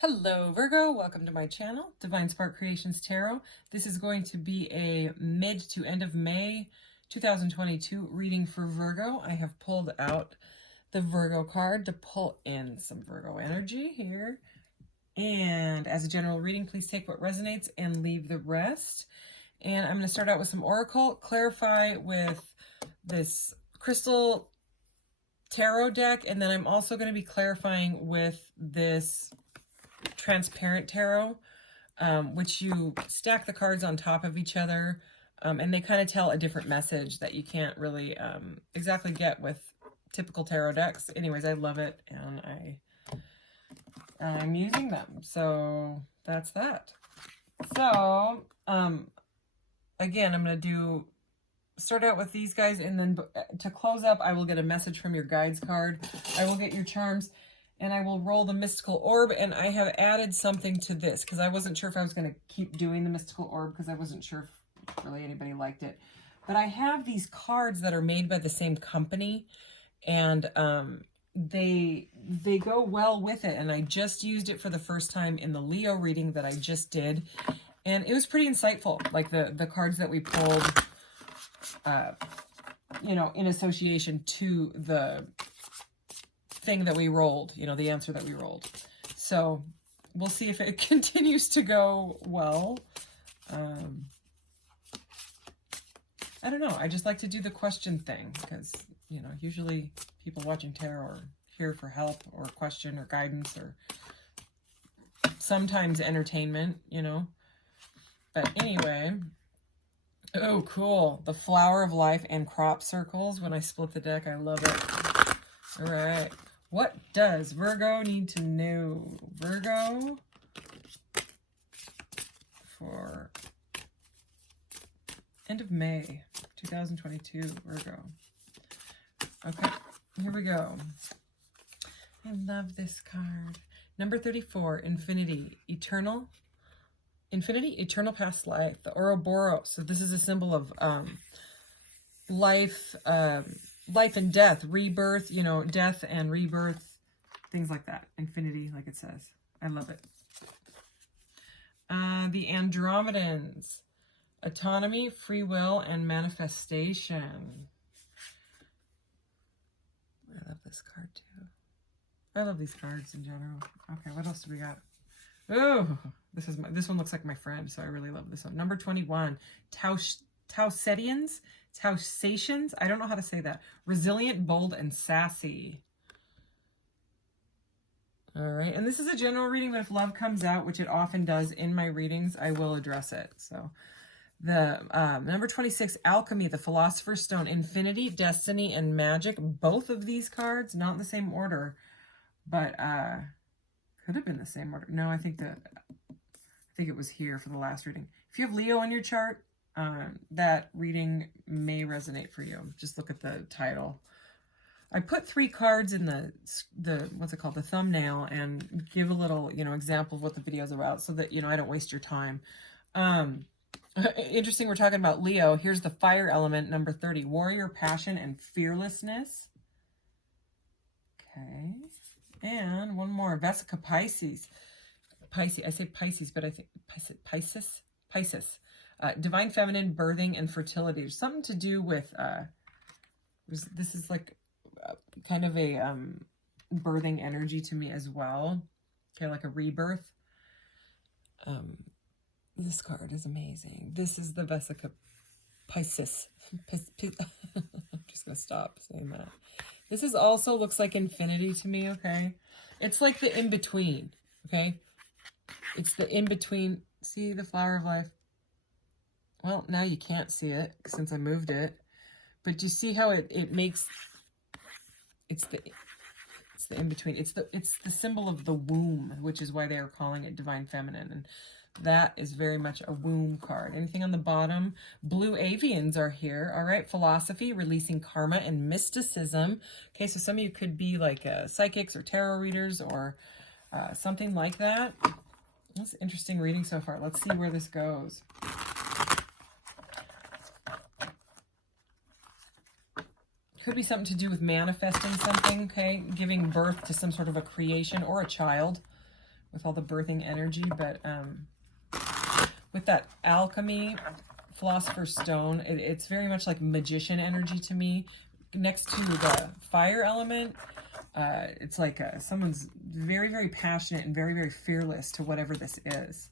Hello Virgo, welcome to my channel, Divine Spark Creations Tarot. This is going to be a mid to end of May 2022 reading for Virgo. I have pulled out the Virgo card to pull in some Virgo energy here. And as a general reading, please take what resonates and leave the rest. And I'm going to start out with some Oracle, clarify with this crystal tarot deck, and then I'm also going to be clarifying with this transparent tarot, which you stack the cards on top of each other, and they kind of tell a different message that you can't really exactly get with typical tarot decks. Anyways, I love it, and I'm using them, so that's that. So again, I'm going to start out with these guys, and then to close up, I will get a message from your guides card. I will get your charms, and I will roll the mystical orb. And I have added something to this because I wasn't sure if I was going to keep doing the mystical orb because I wasn't sure if really anybody liked it. But I have these cards that are made by the same company, and they go well with it. And I just used it for the first time in the Leo reading that I just did, and it was pretty insightful. Like the cards that we pulled, you know, in association to the thing that we rolled, you know, the answer that we rolled. So we'll see if it continues to go well. I don't know. I just like to do the question thing because, you know, usually people watching tarot are here for help or question or guidance or sometimes entertainment, you know. But anyway, oh, cool. The Flower of Life and Crop Circles. When I split the deck, I love it. All right. What does Virgo need to know? Virgo for end of May 2022, Virgo. Okay, here we go. I love this card. Number 34, Infinity, Eternal Past Life, the Ouroboros. So this is a symbol of life, life and death, rebirth, you know, death and rebirth, things like that. Infinity, like it says. I love it. The Andromedans, autonomy, free will, and manifestation. I love this card too. I love these cards in general. Okay, what else do we got? Oh, this one looks like my friend, so I really love this one. Number 21, Tausetians. Tausations, I don't know how to say that. Resilient, bold, and sassy. All right, and this is a general reading, but if love comes out, which it often does in my readings, I will address it. So the number 26, Alchemy, the Philosopher's Stone, Infinity, Destiny, and Magic. Both of these cards, not in the same order, but could have been the same order. No, I think it was here for the last reading. If you have Leo on your chart, that reading may resonate for you. Just look at the title. I put 3 cards in the what's it called, the thumbnail, and give a little, you know, example of what the video is about so that, you know, I don't waste your time. Interesting, we're talking about Leo. Here's the fire element, number 30, warrior, passion, and fearlessness. Okay. And one more, Vesica Pisces. Pisces, I say Pisces, but I think Pisces. Divine feminine, birthing, and fertility. There's something to do with, this is like kind of a birthing energy to me as well. Okay, like a rebirth. This card is amazing. This is the Vesica Pisces. I'm just going to stop saying that. This is also looks like infinity to me, okay? It's like the in-between, okay? It's the in-between. See the Flower of Life? Well, now you can't see it since I moved it. But you see how it makes, it's the in-between. It's the symbol of the womb, which is why they are calling it Divine Feminine. And that is very much a womb card. Anything on the bottom? Blue avians are here. All right. Philosophy, releasing karma, and mysticism. Okay, so some of you could be like psychics or tarot readers or something like that. That's an interesting reading so far. Let's see where this goes. Could be something to do with manifesting something, okay? Giving birth to some sort of a creation or a child, with all the birthing energy, but with that alchemy, philosopher's stone, it's very much like magician energy to me. Next to the fire element, it's like someone's very, very passionate and very, very fearless to whatever this is.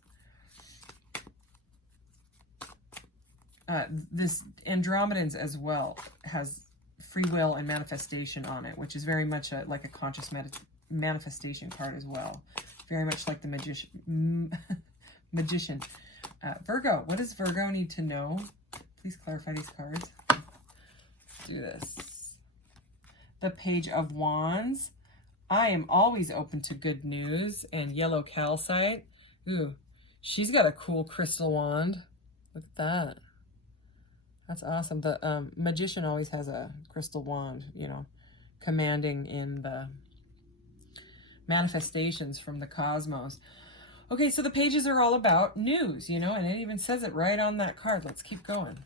This Andromedans as well has free will and manifestation on it, which is very much like a conscious manifestation card as well. Very much like the magician. Virgo, what does Virgo need to know? Please clarify these cards. Let's do this. The Page of Wands. I am always open to good news. And yellow calcite. Ooh, she's got a cool crystal wand. Look at that. That's awesome. The magician always has a crystal wand, you know, commanding in the manifestations from the cosmos. Okay, so the pages are all about news, you know, and it even says it right on that card. Let's keep going.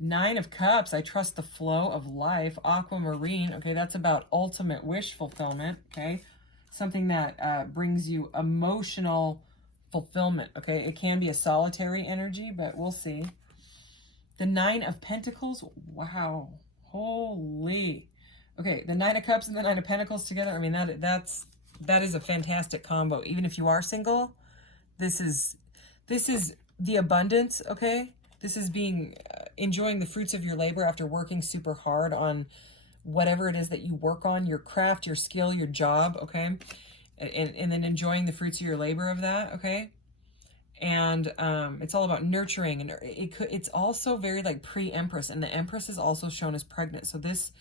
9 of Cups, I trust the flow of life. Aquamarine, okay, that's about ultimate wish fulfillment, okay? Something that brings you emotional fulfillment, okay? It can be a solitary energy, but we'll see. The 9 of Pentacles, wow, holy. Okay, the 9 of Cups and the 9 of Pentacles together, I mean, that is a fantastic combo. Even if you are single, this is the abundance, okay? This is being enjoying the fruits of your labor after working super hard on whatever it is that you work on, your craft, your skill, your job, okay? And then enjoying the fruits of your labor of that, okay? And it's all about nurturing, and it's also very like pre-Empress, and the Empress is also shown as pregnant. So this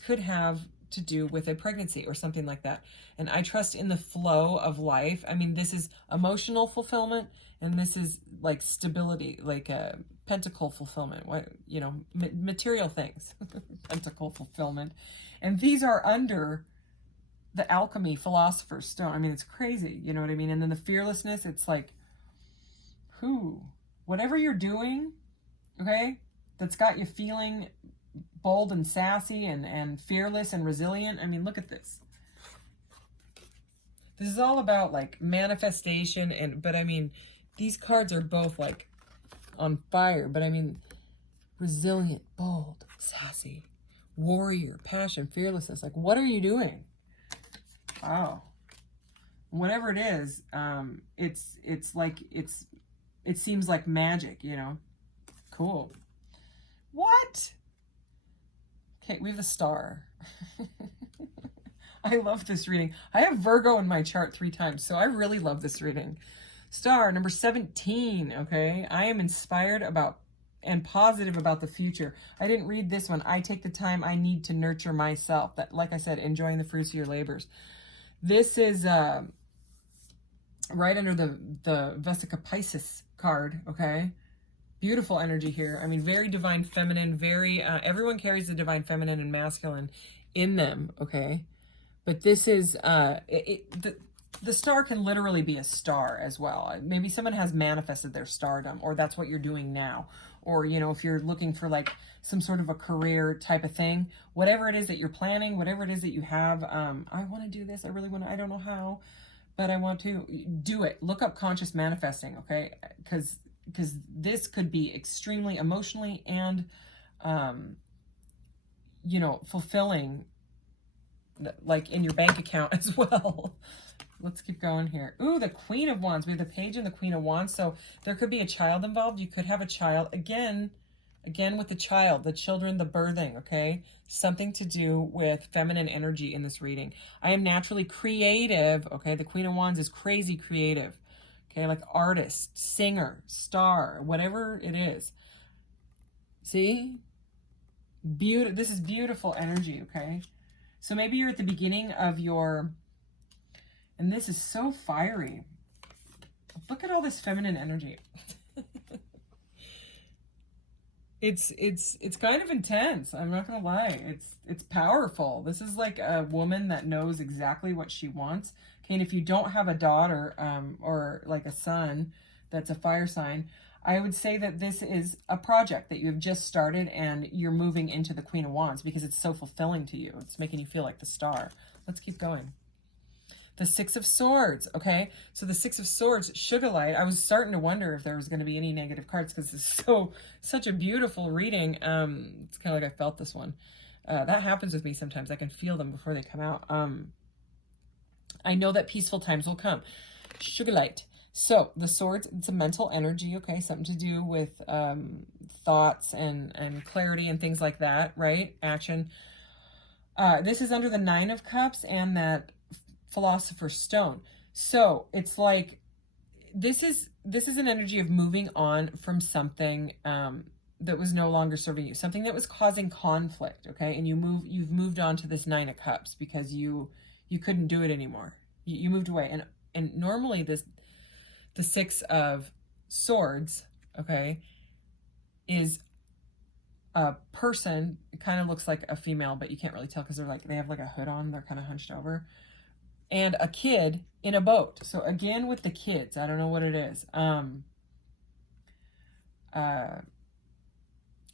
could have to do with a pregnancy or something like that. And I trust in the flow of life. I mean, this is emotional fulfillment, and this is like stability, like a pentacle fulfillment, what, you know, material things, pentacle fulfillment. And these are under the alchemy philosopher's stone. I mean, it's crazy, you know what I mean? And then the fearlessness, it's like, whatever you're doing, okay, that's got you feeling bold and sassy and fearless and resilient. I mean, look at this. This is all about like manifestation, but I mean, these cards are both like on fire, but I mean, resilient, bold, sassy, warrior, passion, fearlessness. Like, what are you doing? Wow. Whatever it is, it seems like magic, you know. Cool. What? Okay, we have the Star. I love this reading. I have Virgo in my chart 3 times, so I really love this reading. Star, number 17, okay? I am inspired about and positive about the future. I didn't read this one. I take the time I need to nurture myself. That, like I said, enjoying the fruits of your labors. This is right under the Vesica Pisces card, okay? Beautiful energy here. I mean, very divine feminine, very, everyone carries the divine feminine and masculine in them, okay? But this is, the star can literally be a star as well. Maybe someone has manifested their stardom, or that's what you're doing now. Or, you know, if you're looking for like some sort of a career type of thing, whatever it is that you're planning, whatever it is that you have, I want to do this, I really want to, I don't know how, but I want to do it. Look up conscious manifesting, okay? Because this could be extremely emotionally and, you know, fulfilling, like in your bank account as well. Let's keep going here. Ooh, the Queen of Wands. We have the Page and the Queen of Wands. So there could be a child involved. You could have a child. Again with the child, the children, the birthing, okay? Something to do with feminine energy in this reading. I am naturally creative, okay? The Queen of Wands is crazy creative, okay? Like artist, singer, star, whatever it is. See? This is beautiful energy, okay? So maybe you're at the beginning of your... And this is so fiery. Look at all this feminine energy. It's kind of intense. I'm not gonna lie. It's powerful. This is like a woman that knows exactly what she wants. Okay, and if you don't have a daughter or like a son that's a fire sign, I would say that this is a project that you have just started and you're moving into the Queen of Wands because it's so fulfilling to you. It's making you feel like the star. Let's keep going. The Six of Swords, okay? So the Six of Swords, Sugar Light, I was starting to wonder if there was going to be any negative cards because it's such a beautiful reading. It's kind of like I felt this one. That happens with me sometimes. I can feel them before they come out. I know that peaceful times will come. Sugar Light. So the Swords, it's a mental energy, okay? Something to do with thoughts and clarity and things like that, right? Action. This is under the Nine of Cups and that Philosopher's Stone. So it's like this is an energy of moving on from something that was no longer serving you, something that was causing conflict, okay? And you've moved on to this Nine of Cups because you couldn't do it anymore. You moved away. And normally the Six of Swords, okay, is a person. It kind of looks like a female, but you can't really tell because they have like a hood on. They're kind of hunched over. And a kid in a boat. So again, with the kids, I don't know what it is.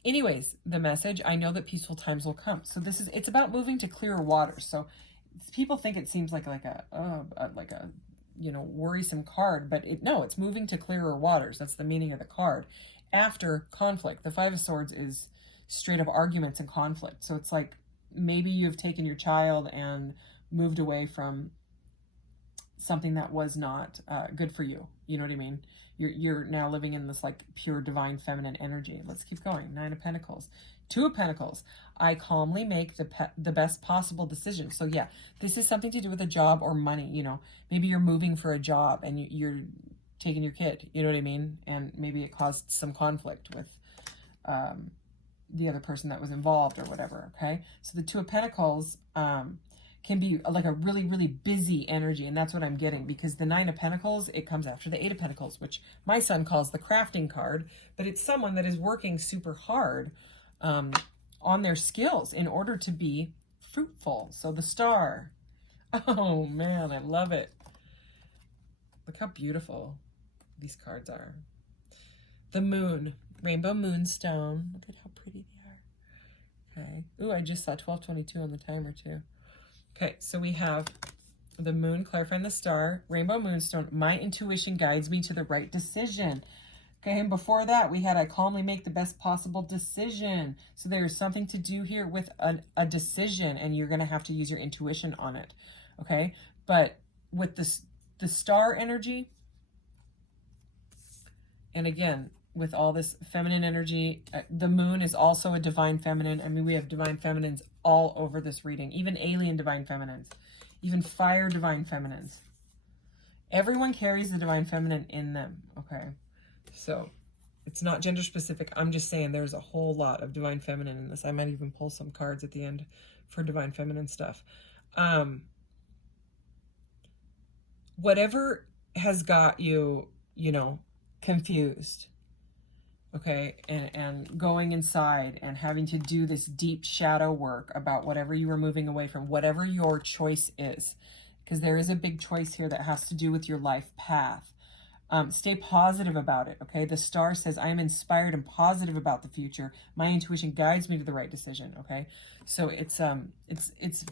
Anyways, the message, I know that peaceful times will come. So it's about moving to clearer waters. So people think it seems like a worrisome card, but no, it's moving to clearer waters. That's the meaning of the card. After conflict, the Five of Swords is straight up arguments and conflict. So it's like maybe you've taken your child and moved away from something that was not good for you. You know what I mean? You're now living in this like pure divine feminine energy. Let's keep going. Nine of Pentacles. Two of Pentacles. I calmly make the best possible decision. So yeah, this is something to do with a job or money. You know, maybe you're moving for a job and you're taking your kid. You know what I mean? And maybe it caused some conflict with the other person that was involved or whatever. Okay. So the Two of Pentacles can be like a really, really busy energy. And that's what I'm getting, because the Nine of Pentacles, it comes after the Eight of Pentacles, which my son calls the crafting card, but it's someone that is working super hard on their skills in order to be fruitful. So the Star, oh man, I love it. Look how beautiful these cards are. The Moon, Rainbow Moonstone. Look at how pretty they are. Okay. Ooh, I just saw 12:22 on the timer too. Okay, so we have the Moon, clarifying the Star, Rainbow Moonstone. My intuition guides me to the right decision. Okay, and before that, we had I calmly make the best possible decision. So there's something to do here with a decision, and you're going to have to use your intuition on it. Okay, but with the Star energy, and again, with all this feminine energy, the Moon is also a divine feminine. I mean, we have divine feminines all over this reading, even alien divine feminines, even fire divine feminines. Everyone carries the divine feminine in them, okay? So it's not gender specific. I'm just saying there's a whole lot of divine feminine in this. I might even pull some cards at the end for divine feminine stuff. Whatever has got you, confused, okay, and going inside and having to do this deep shadow work about whatever you were moving away from, whatever your choice is, because there is a big choice here that has to do with your life path. Stay positive about it, okay? The Star says, I am inspired and positive about the future. My intuition guides me to the right decision, okay? So it's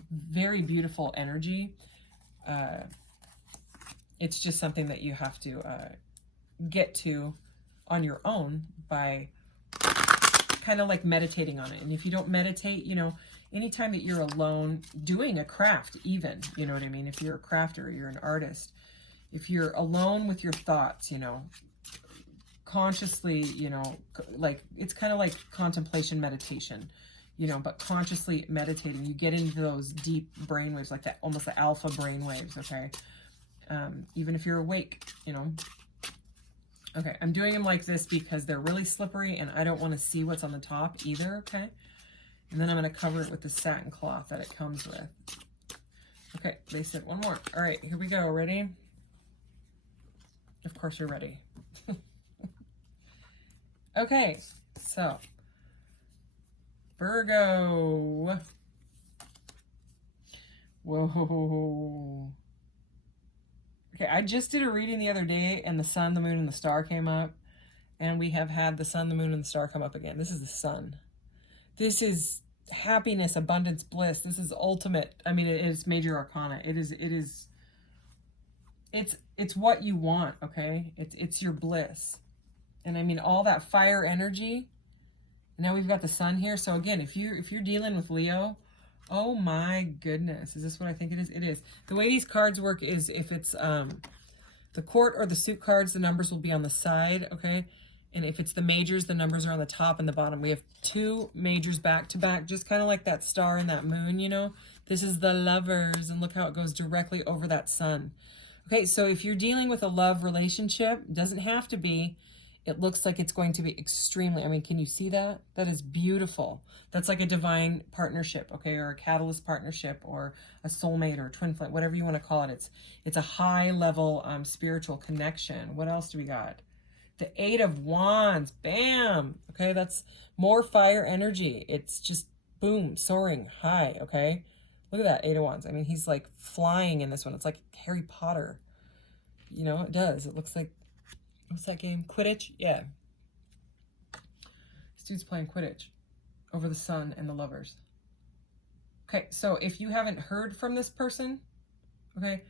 very beautiful energy. It's just something that you have to get to on your own by kind of like meditating on it. And if you don't meditate, anytime that you're alone doing a craft, even, you know what I mean? If you're a crafter, you're an artist, if you're alone with your thoughts, consciously, like it's kind of like contemplation meditation, but consciously meditating, you get into those deep brainwaves, like that, almost the alpha brainwaves, okay? Even if you're awake, Okay, I'm doing them like this because they're really slippery and I don't want to see what's on the top either, okay? And then I'm going to cover it with the satin cloth that it comes with. Okay, they said one more. All right, here we go. Ready? Of course you're ready. Okay, so Virgo. Whoa. Okay, I just did a reading the other day and the Sun, the Moon, and the Star came up. And we have had the Sun, the Moon, and the Star come up again. This is the Sun. This is happiness, abundance, bliss. This is ultimate. I mean, it is major arcana. It is it's what you want, okay? It's your bliss. And I mean, all that fire energy. Now we've got the sun here. So again, if you're dealing with Leo, oh my goodness, is this what I think it is? It is. The way these cards work is if it's the court or the suit cards, the numbers will be on the side, okay? And if it's the majors, the numbers are on the top and the bottom. We have 2 majors back to back, just kind of like that star and that moon, you know? This is the Lovers, and look how it goes directly over that sun. Okay, so if you're dealing with a love relationship, doesn't have to be, it looks like it's going to be extremely, I mean, can you see that? That is beautiful. That's like a divine partnership, okay, or a catalyst partnership, or a soulmate, or a twin flame, whatever you want to call it. It's a high level spiritual connection. What else do we got? The 8 of Wands, bam. Okay, that's more fire energy. It's just boom, soaring high. Okay, look at that 8 of Wands. I mean, he's like flying in this one. It's like Harry Potter. You know, it does. It looks like, what's that game? Quidditch? Yeah. This dude's playing Quidditch over the sun and the Lovers. Okay, so if you haven't heard from this person, okay,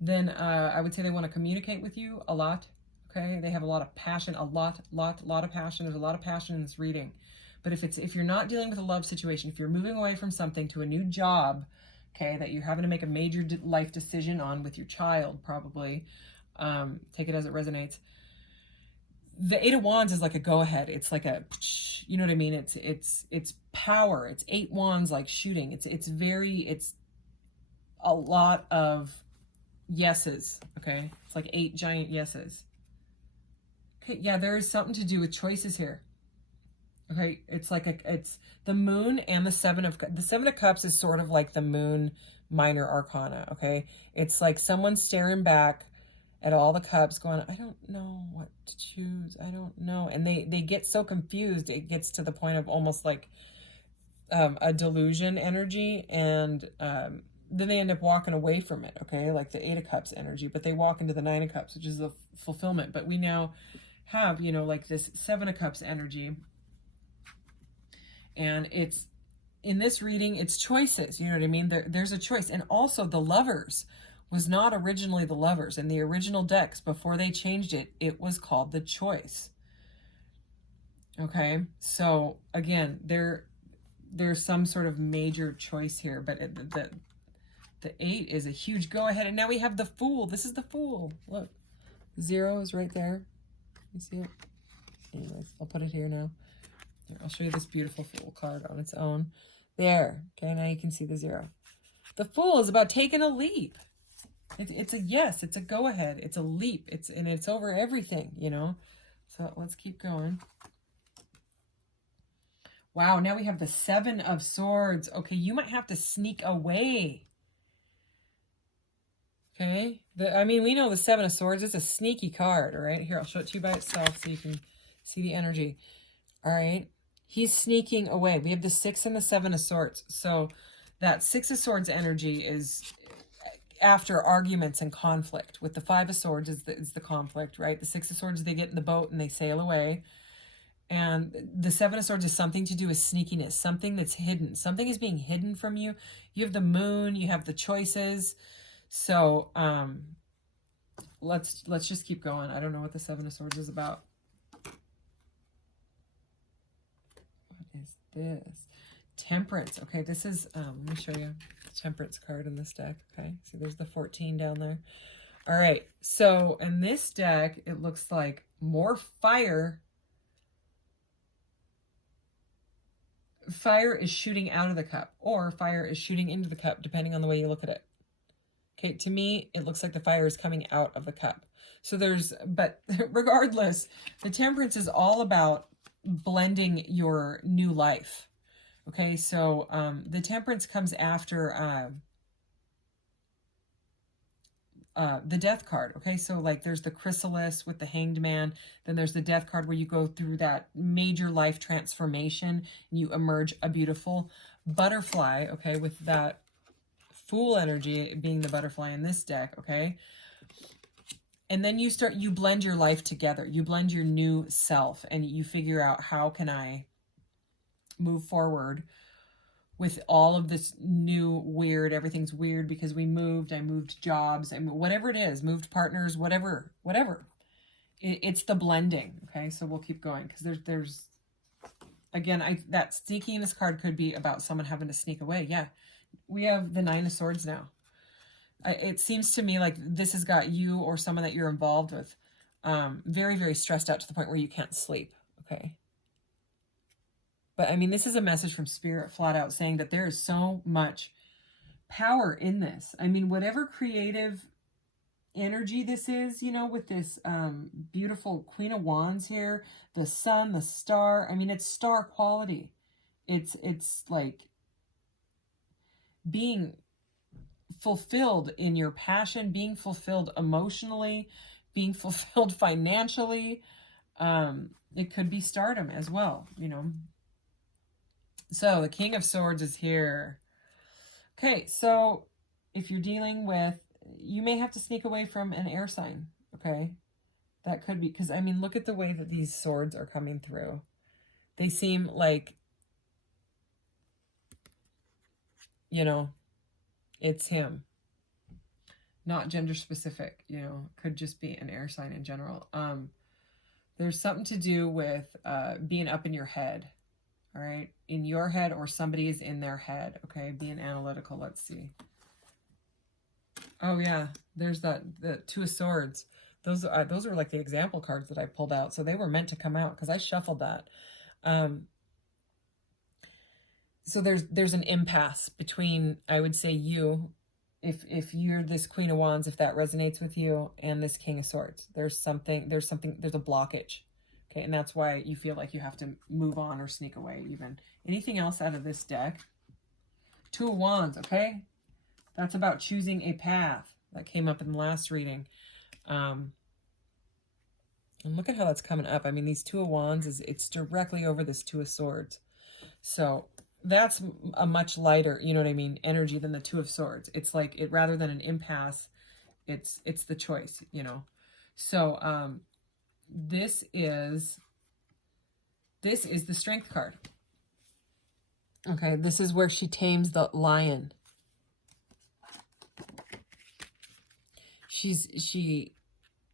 then I would say they want to communicate with you a lot. Okay, they have a lot of passion, a lot of passion. There's a lot of passion in this reading. But if you're not dealing with a love situation, if you're moving away from something to a new job, okay, that you're having to make a major life decision on with your child, probably, take it as it resonates. The 8 of Wands is like a go-ahead. It's like a, you know what I mean? It's power. It's 8 wands like shooting. It's a lot of yeses, okay? It's like 8 giant yeses. Okay, yeah, there is something to do with choices here. Okay, it's like it's the moon and the 7 of Cups is sort of like the moon minor arcana, okay? It's like someone staring back at all the cups going, I don't know what to choose. I don't know. And they get so confused. It gets to the point of almost like a delusion energy, and then they end up walking away from it, okay? Like the 8 of Cups energy, but they walk into the 9 of Cups, which is the fulfillment. But we now have, you know, like this 7 of Cups energy. And it's, in this reading, it's choices, you know what I mean? There's a choice. And also the Lovers was not originally the Lovers. In the original decks, before they changed it, it was called the Choice. Okay, so again, there's some sort of major choice here, but the 8 is a huge go ahead. And now we have the Fool. This is the Fool. Look, 0 is right there. You see it? Anyways, I'll put it here now. Here, I'll show you this beautiful Fool card on its own. There. Okay, now you can see the 0. The Fool is about taking a leap. It's a yes. It's a go ahead. It's a leap. And it's over everything, you know. So let's keep going. Wow, now we have the 7 of Swords. Okay, you might have to sneak away. Okay, I mean, we know the 7 of Swords is a sneaky card, all right? Here, I'll show it to you by itself so you can see the energy. All right, he's sneaking away. We have the 6 and the 7 of Swords. So that 6 of Swords energy is after arguments and conflict. With the 5 of Swords is the conflict, right? The 6 of Swords, they get in the boat and they sail away. And the 7 of Swords is something to do with sneakiness, something that's hidden. Something is being hidden from you. You have the Moon, you have the choices. So let's just keep going. I don't know what the 7 of Swords is about. What is this? Temperance. Okay, this is, let me show you the Temperance card in this deck. Okay, see there's the 14 down there. All right, so in this deck, it looks like more fire. Fire is shooting out of the cup, or fire is shooting into the cup, depending on the way you look at it. Okay, to me, it looks like the fire is coming out of the cup. So but regardless, the Temperance is all about blending your new life. Okay, so the Temperance comes after the Death card. Okay, so like there's the Chrysalis with the Hanged Man. Then there's the Death card where you go through that major life transformation and you emerge a beautiful butterfly. Okay, with that Fool energy being the butterfly in this deck. Okay, and then you blend your life together. You blend your new self and you figure out, how can I move forward with all of this new weird, everything's weird because we moved, I moved jobs, whatever it is, moved partners, whatever. It's the blending, okay? So we'll keep going because there's again, that sneakiness card could be about someone having to sneak away. Yeah, we have the Nine of Swords now. It seems to me like this has got you or someone that you're involved with very, very stressed out to the point where you can't sleep, okay? But I mean, this is a message from Spirit flat out saying that there is so much power in this. I mean, whatever creative energy this is, you know, with this beautiful Queen of Wands here, the sun, the star. I mean, it's star quality. It's like being fulfilled in your passion, being fulfilled emotionally, being fulfilled financially. It could be stardom as well, you know. So the King of Swords is here. Okay, so if you're dealing with, you may have to sneak away from an air sign, okay? That could be, because, I mean, look at the way that these swords are coming through. They seem like, you know, it's him. Not gender specific, you know, could just be an air sign in general. There's something to do with being up in your head, all right? In your head or somebody is in their head, okay? Being analytical, let's see. Oh, yeah, there's the Two of Swords. Those are like the example cards that I pulled out, so they were meant to come out because I shuffled that. So there's an impasse between, I would say, you, if you're this Queen of Wands, if that resonates with you, and this King of Swords. There's a blockage. Okay, and that's why you feel like you have to move on or sneak away even. Anything else out of this deck? Two of Wands, okay? That's about choosing a path. That came up in the last reading. And look at how that's coming up. I mean, these Two of Wands, it's directly over this Two of Swords. So that's a much lighter, you know what I mean, energy than the Two of Swords. It's like, rather than an impasse, it's the choice, you know. So this is the Strength card. Okay, this is where she tames the lion. She,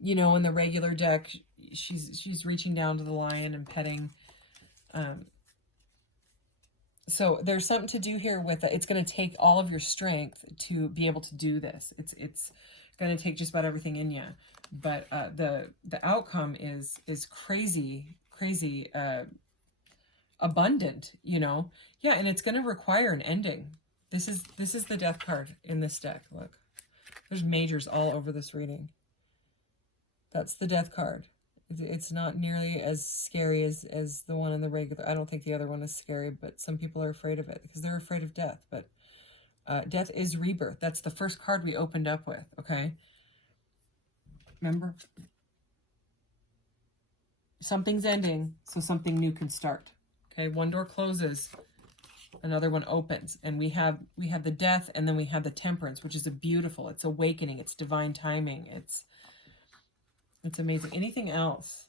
you know, in the regular deck, she's reaching down to the lion and petting. So there's something to do here with it. It's going to take all of your strength to be able to do this. It's going to take just about everything in you. But the outcome is crazy abundant, you know. Yeah, and it's going to require an ending. This is the Death card in this deck. Look. There's majors all over this reading. That's the Death card. It's not nearly as scary as the one in the regular. I don't think the other one is scary, but some people are afraid of it because they're afraid of death. But death is rebirth. That's the first card we opened up with, okay? Remember? Something's ending, so something new can start. Okay, one door closes, another one opens, and we have the Death, and then we have the Temperance, which is it's awakening, it's divine timing, it's amazing. Anything else?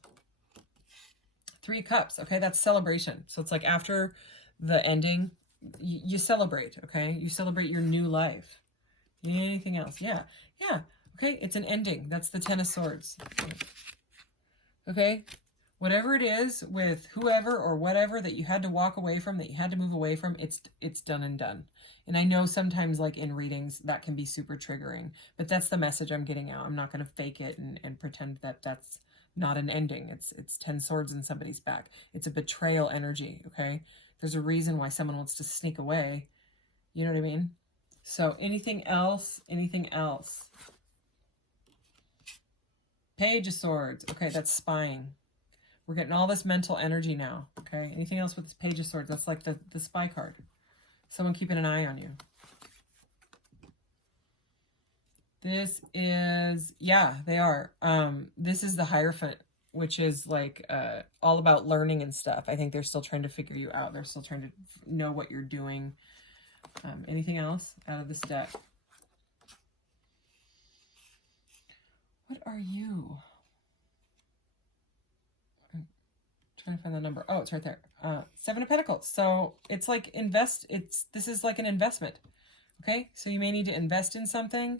Three Cups, okay, that's celebration. So it's like after the ending, you celebrate, okay? You celebrate your new life. You need anything else? Yeah, okay, it's an ending. That's the Ten of Swords. Okay, whatever it is with whoever or whatever that you had to walk away from, that you had to move away from, it's done and done. And I know sometimes, like in readings, that can be super triggering, but that's the message I'm getting out. I'm not going to fake it and pretend that that's not an ending. It's 10 swords in somebody's back. It's a betrayal energy, okay? There's a reason why someone wants to sneak away. You know what I mean? So anything else? Anything else? Page of Swords. Okay, that's spying. We're getting all this mental energy now, okay? Anything else with this Page of Swords? That's like the spy card. Someone keeping an eye on you. This is, yeah, they are. This is the Hierophant, which is like all about learning and stuff. I think they're still trying to figure you out. They're still trying to know what you're doing. Anything else out of this deck? What are you? I'm trying to find the number. Oh, it's right there. Seven of Pentacles. So it's like this is like an investment. Okay. So you may need to invest in something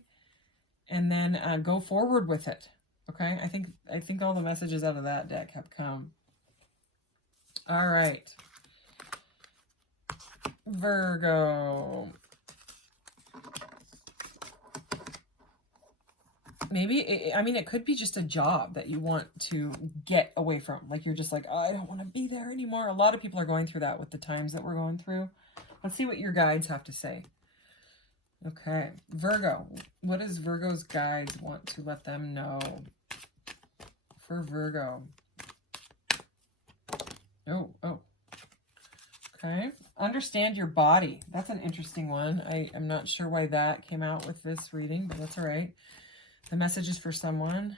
and then go forward with it. Okay. I think all the messages out of that deck have come. All right. Virgo. Maybe, it could be just a job that you want to get away from. Like you're just like, oh, I don't want to be there anymore. A lot of people are going through that with the times that we're going through. Let's see what your guides have to say. Okay, Virgo. What does Virgo's guides want to let them know? For Virgo. Oh. Okay. Understand your body. That's an interesting one. I'm not sure why that came out with this reading, but that's all right. The message is for someone.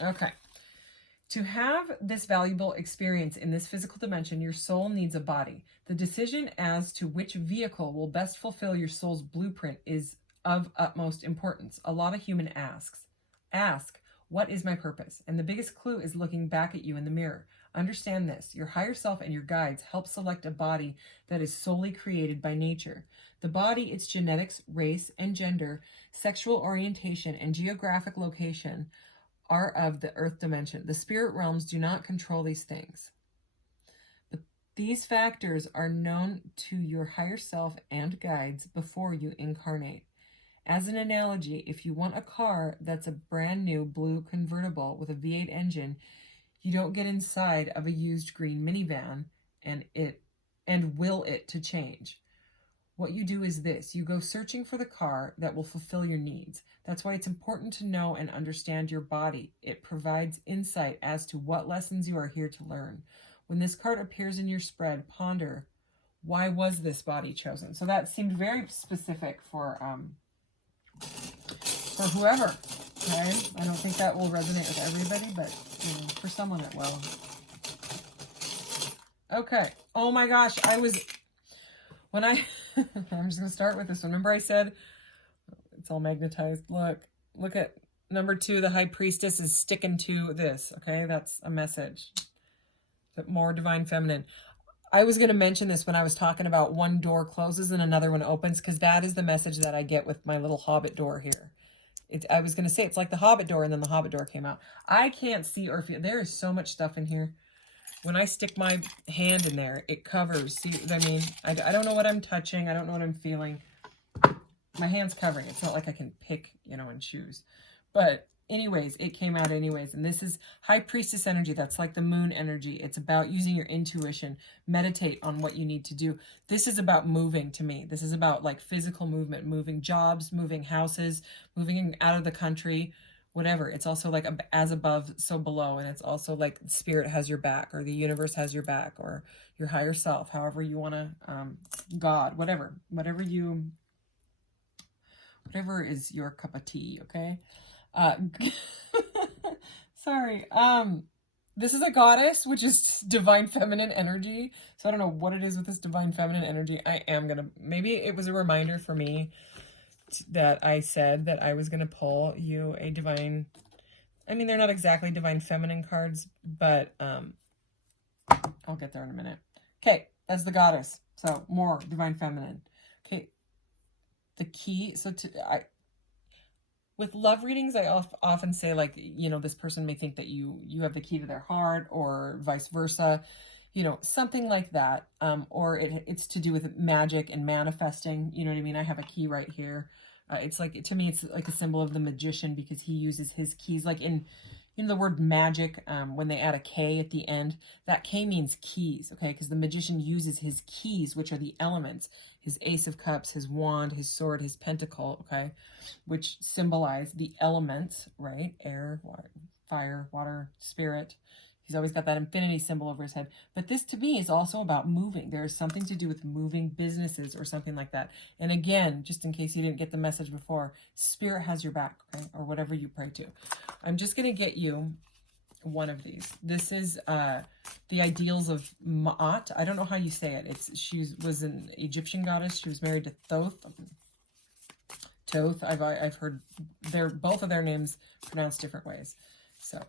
Okay. To have this valuable experience in this physical dimension, your soul needs a body. The decision as to which vehicle will best fulfill your soul's blueprint is of utmost importance. A lot of human ask, what is my purpose? And the biggest clue is looking back at you in the mirror. Understand this. Your higher self and your guides help select a body that is solely created by nature. The body, its genetics, race, and gender, sexual orientation, and geographic location are of the earth dimension. The spirit realms do not control these things. But these factors are known to your higher self and guides before you incarnate. As an analogy, if you want a car that's a brand new blue convertible with a V8 engine, you don't get inside of a used green minivan and will it to change. What you do is this. You go searching for the car that will fulfill your needs. That's why it's important to know and understand your body. It provides insight as to what lessons you are here to learn. When this card appears in your spread, ponder, why was this body chosen? So that seemed very specific for whoever. Okay, I don't think that will resonate with everybody, but for someone it will. Okay. Oh my gosh, I'm just going to start with this one. Remember I said it's all magnetized. Look at number 2. The High Priestess is sticking to this. Okay, that's a message. But more divine feminine. I was going to mention this when I was talking about one door closes and another one opens, because that is the message that I get with my little Hobbit door here. I was going to say it's like the Hobbit door, and then the Hobbit door came out. I can't see or feel. There is so much stuff in here. When I stick my hand in there, it covers. See what I mean? I don't know what I'm touching. I don't know what I'm feeling. My hand's covering. It's not like I can pick, and choose. But anyways, it came out anyways. And this is High Priestess energy. That's like the moon energy. It's about using your intuition. Meditate on what you need to do. This is about moving to me. This is about like physical movement, moving jobs, moving houses, moving out of the country, whatever. It's also like as above, so below. And it's also like spirit has your back, or the universe has your back, or your higher self, however you want to, God, whatever is your cup of tea. Okay. Sorry. This is a goddess, which is divine feminine energy. So I don't know what it is with this divine feminine energy. Maybe it was a reminder for me that I said that I was going to pull you a divine, they're not exactly divine feminine cards, but, I'll get there in a minute. Okay. That's the goddess. So more divine feminine. Okay. The key. With love readings, I often say, like, this person may think that you have the key to their heart, or vice versa, something like that. Or it's to do with magic and manifesting. You know what I mean? I have a key right here. It's like, to me, it's like a symbol of the magician, because he uses his keys. Like in the word magic, when they add a K at the end, that K means keys, okay? Because the magician uses his keys, which are the elements, his Ace of Cups, his wand, his sword, his pentacle, okay? Which symbolize the elements, right? Air, water, fire, water, spirit. He's always got that infinity symbol over his head. But this, to me, is also about moving. There is something to do with moving businesses or something like that. And again, just in case you didn't get the message before, spirit has your back, okay? Or whatever you pray to. I'm just going to get you one of these. This is the ideals of Ma'at. I don't know how you say it. She was an Egyptian goddess. She was married to Thoth. I've heard both of their names pronounced different ways. So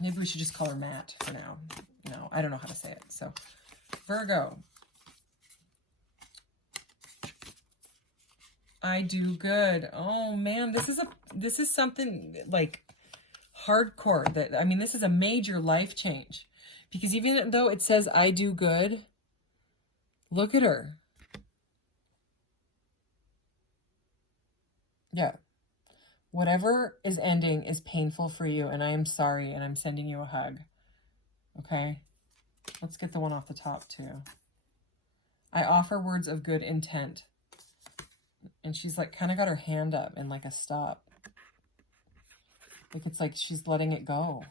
Maybe we should just call her Matt for now. No, I don't know how to say it. So, Virgo. I do good. Oh man, this is something like hardcore. That, I mean, this is a major life change. Because even though it says I do good, look at her. Yeah. Whatever is ending is painful for you, and I am sorry, and I'm sending you a hug. Okay? Let's get the one off the top, too. I offer words of good intent. And she's like, kind of got her hand up in like a stop. Like, it's like she's letting it go.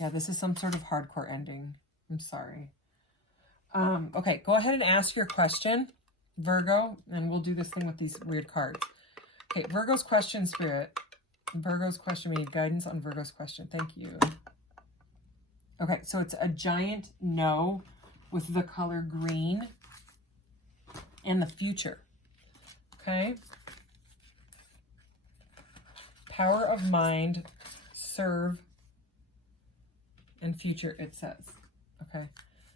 Yeah, this is some sort of hardcore ending. I'm sorry. Okay, go ahead and ask your question, Virgo, and we'll do this thing with these weird cards. Okay, Virgo's question, Spirit. Virgo's question. We need guidance on Virgo's question. Thank you. Okay, so it's a giant no with the color green and the future. Okay. Power of mind, serve, and future, it says. Okay.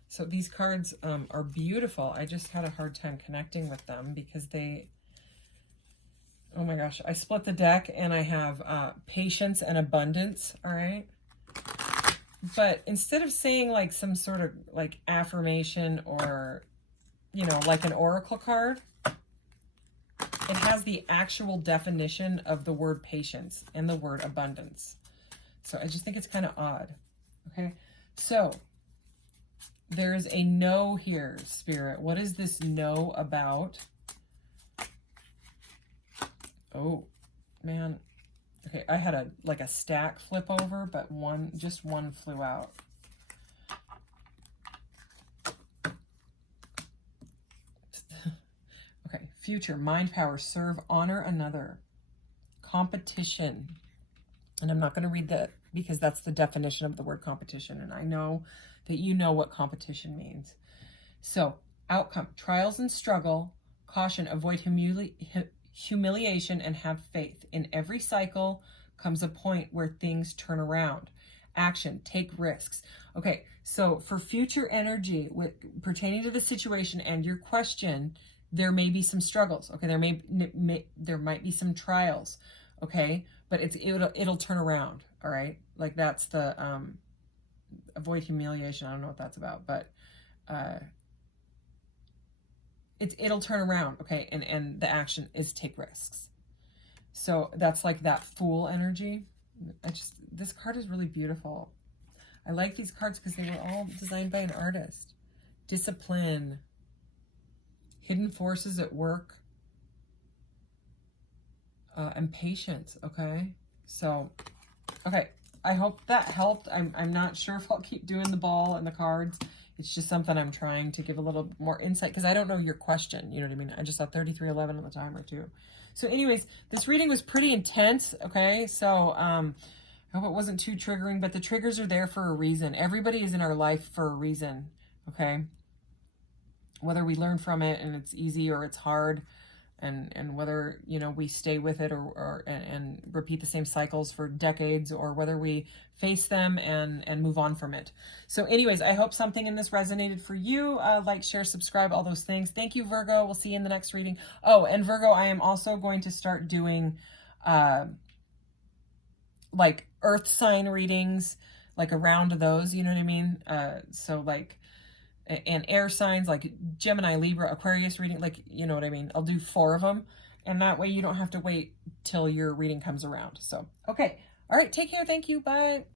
So these cards are beautiful. I just had a hard time connecting with them because they... Oh my gosh, I split the deck and I have patience and abundance, all right? But instead of saying like some sort of like affirmation or, you know, like an oracle card, it has the actual definition of the word patience and the word abundance. So I just think it's kind of odd, okay? So there is a no here, Spirit. What is this no about? Oh, man. Okay, I had a stack flip over, but just one flew out. Okay, future, mind power, serve, honor another. Competition. And I'm not going to read that because that's the definition of the word competition. And I know that you know what competition means. So, outcome, trials and struggle, caution, avoid humiliation and have faith. In every cycle comes a point where things turn around. Action, take risks. Okay, so for future energy pertaining to the situation and your question, there may be some struggles. Okay, there might be some trials. Okay, but it'll turn around. All right, like that's the avoid humiliation. I don't know what that's about, but it'll turn around, okay? And the action is take risks. So that's like that Fool energy. This card is really beautiful. I like these cards because they were all designed by an artist. Discipline. Hidden forces at work. And patience, okay? So, okay. I hope that helped. I'm not sure if I'll keep doing the ball and the cards. It's just something I'm trying to give a little more insight because I don't know your question. You know what I mean? I just saw 3311 on the timer too. So anyways, this reading was pretty intense. Okay. So, I hope it wasn't too triggering, but the triggers are there for a reason. Everybody is in our life for a reason. Okay. Whether we learn from it and it's easy or it's hard, and whether, you know, we stay with it and repeat the same cycles for decades, or whether we face them and move on from it. So anyways, I hope something in this resonated for you. Like, share, subscribe, all those things. Thank you, Virgo. We'll see you in the next reading. Oh, and Virgo, I am also going to start doing like earth sign readings, like around those, you know what I mean? So like, and air signs like Gemini, Libra, Aquarius reading, like, you know what I mean? I'll do 4 of them. And that way you don't have to wait till your reading comes around. So, okay. All right. Take care. Thank you. Bye.